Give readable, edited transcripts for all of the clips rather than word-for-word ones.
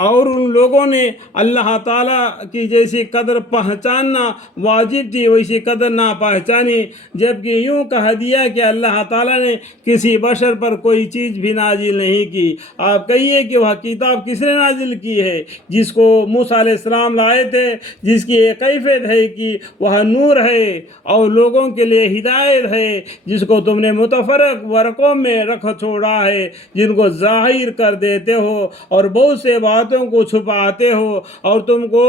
اور ان لوگوں نے اللہ تعالیٰ کی جیسی قدر پہچاننا واجب تھی ویسی قدر نہ پہچانی، جبکہ یوں کہہ دیا کہ اللہ تعالیٰ نے کسی بشر پر کوئی چیز بھی نازل نہیں کی۔ آپ کہیے کہ وہ کتاب کس نے نازل کی ہے؟ جس کو موسیٰ علیہ السلام لائے تھے، جس کی ایک کیفیت ہے کہ وہ نور ہے اور لوگوں کے لیے ہدایت ہے، جس کو تم نے متفرق ورقوں میں رکھ چھوڑا ہے، جن کو ظاہر کر دیتے ہو اور بہت سے باتوں کو چھپاتے ہو، اور تم کو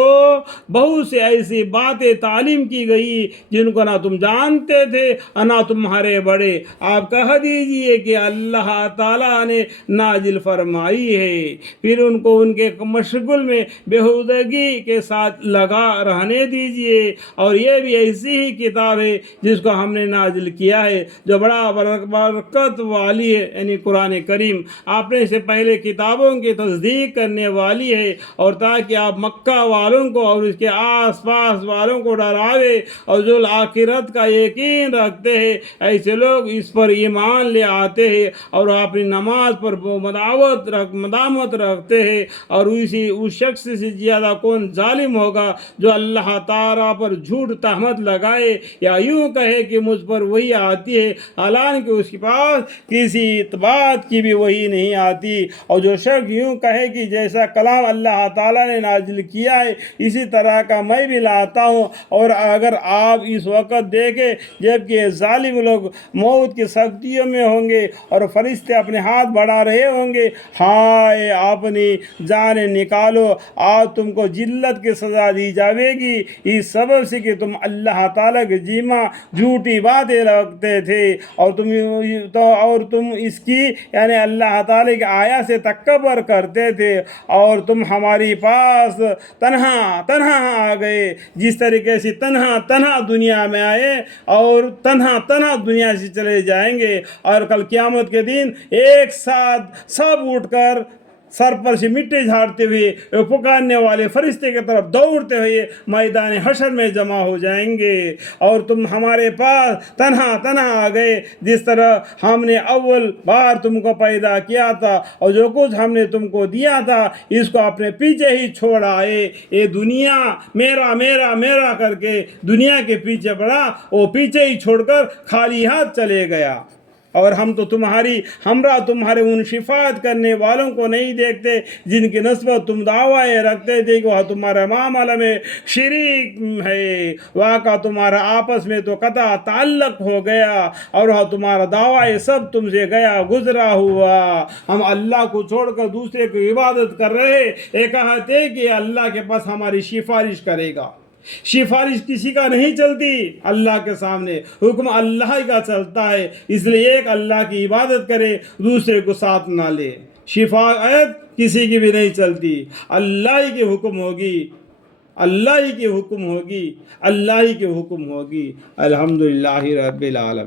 بہت سے ایسی باتیں تعلیم کی گئی جن کو نہ تم جانتے تھے اور نہ تمہارے بڑے۔ آپ کہہ دیجئے کہ اللہ تعالیٰ نے نازل فرمائی ہے، پھر ان کو ان کے مشغول میں بےہودگی کے ساتھ لگا رہنے دیجئے۔ اور یہ بھی ایسی ہی کتاب ہے جس کو ہم نے نازل کیا ہے، جو بڑا برکت والی ہے، یعنی قرآن کریم اپنے سے پہلے کتابوں کی تصدیق کرنے والی ہے، اور تاکہ آپ مکہ والوں کو اور اس کے آس پاس والوں کو ڈراوے، اور جو آخرت کا یقین رکھتے ہیں ایسے لوگ اس پر ایمان لے آتے ہیں اور اپنی نماز پر مداومت رکھتے ہیں۔ اور اس شخص سے زیادہ کون ظالم ہوگا جو اللہ تعالیٰ پر جھوٹ تہمت لگائے یا یوں کہے کہ مجھ پر وہی آتی ہے حالانکہ اس کے پاس کسی بات کی بھی وہی نہیں آتی۔ اور جو شخص یوں کہے کہ جیسا کلام اللہ تعالیٰ نے نازل کیا ہے اسی طرح کا میں بھی لاتا ہوں، اور اگر آپ اس وقت دیکھیں جبکہ ظالم لوگ موت کی سختیوں میں ہوں گے اور فرشتے اپنے ہاتھ بڑھا رہے ہوں گے، ہائے اپنی جانیں نکالو، آج تم کو ذلت کی سزا دی جائے گی اس سبب سے کہ تم اللہ تعالیٰ کے جیما جھوٹی باتیں رکھتے تھے، اور تم اس کی یعنی اللہ تعالیٰ کی آیات سے تکبر کرتے تھے، اور تم ہماری پاس تنہا آ گئے، جس طریقے سے تنہا دنیا میں آئے اور تنہا دنیا سے چلے جائیں گے، اور کل قیامت کے دن ایک ساتھ سب اٹھ کر سر پر سے مٹی جھاڑتے ہوئے پکارنے والے فرشتے کی طرف دوڑتے ہوئے میدان حشر میں جمع ہو جائیں گے، اور تم ہمارے پاس تنہا آ گئے، جس طرح ہم نے اول بار تم کو پیدا کیا تھا اور جو کچھ ہم نے تم کو دیا تھا اس کو اپنے پیچھے ہی چھوڑ آئے۔ یہ دنیا میرا کر کے دنیا کے پیچھے پڑا، وہ پیچھے ہی چھوڑ کر خالی ہاتھ چلے گیا، اور ہم تو تمہارے ان شفاعت کرنے والوں کو نہیں دیکھتے جن کی نسبت تم دعوی رکھتے تھے کہ وہ تمہارا معاملہ میں شریک ہے، واقعہ تمہارا آپس میں تو قطع تعلق ہو گیا، اور وہ تمہارا دعوی سب تم سے گزرا ہوا۔ ہم اللہ کو چھوڑ کر دوسرے کو عبادت کر رہے، یہ کہتے کہ اللہ کے پاس ہماری سفارش کرے گا۔ سفارش کسی کا نہیں چلتی، اللہ کے سامنے حکم اللہ کا چلتا ہے، اس لیے ایک اللہ کی عبادت کرے، دوسرے کو ساتھ نہ لے۔ شفاعت کسی کی بھی نہیں چلتی، اللہ ہی کے حکم ہوگی، اللہ ہی کے حکم ہوگی۔ الحمدللہ رب العالمین۔